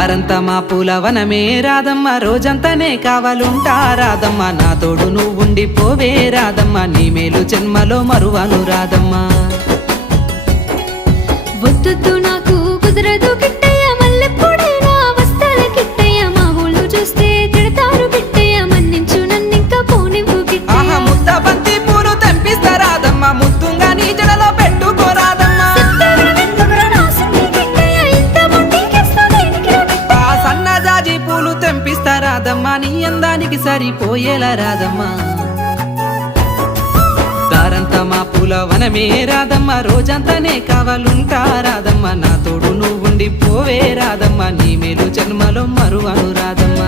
దారంతా మా పూలవనమే రాధమ్మ, రోజంతానే కావాలుంటా రాధమ్మ, నా తోడు నువ్వుండి పోవే రాధమ్మ, నీ మేలు జన్మలో మరువను రాధమ్మ. వద్దు నాకు కుదరదు కిట్టయ్య, మల్లెప్పుడైనా వస్తాల కిట్టయ్య, మా ఊళ్ళు చూస్తే తిడతారు కిట్టయ్య, మన్నించు నన్నింకా పోనివ్వు కిట్టయ్య. ముద్ద బంతి పూలు తెంపిస్తా రాధమ్మ, ముద్దుంగా నీ జడలో పెట్టుకో రాధమ్మ. సన్నజాజి పూలు తెంపిస్తా రాధమ్మ, నీ అందానికి సరిపోయేలా రాధమ్మ. దారంతా మా పూలవనమే రాధమ్మ, రోజంతానే కావాలుంటా రాధమ్మ, నా తోడు నువ్వుండి పోవే రాధమ్మ, నీ మేలు జన్మలో మరువను రాధమ్మ.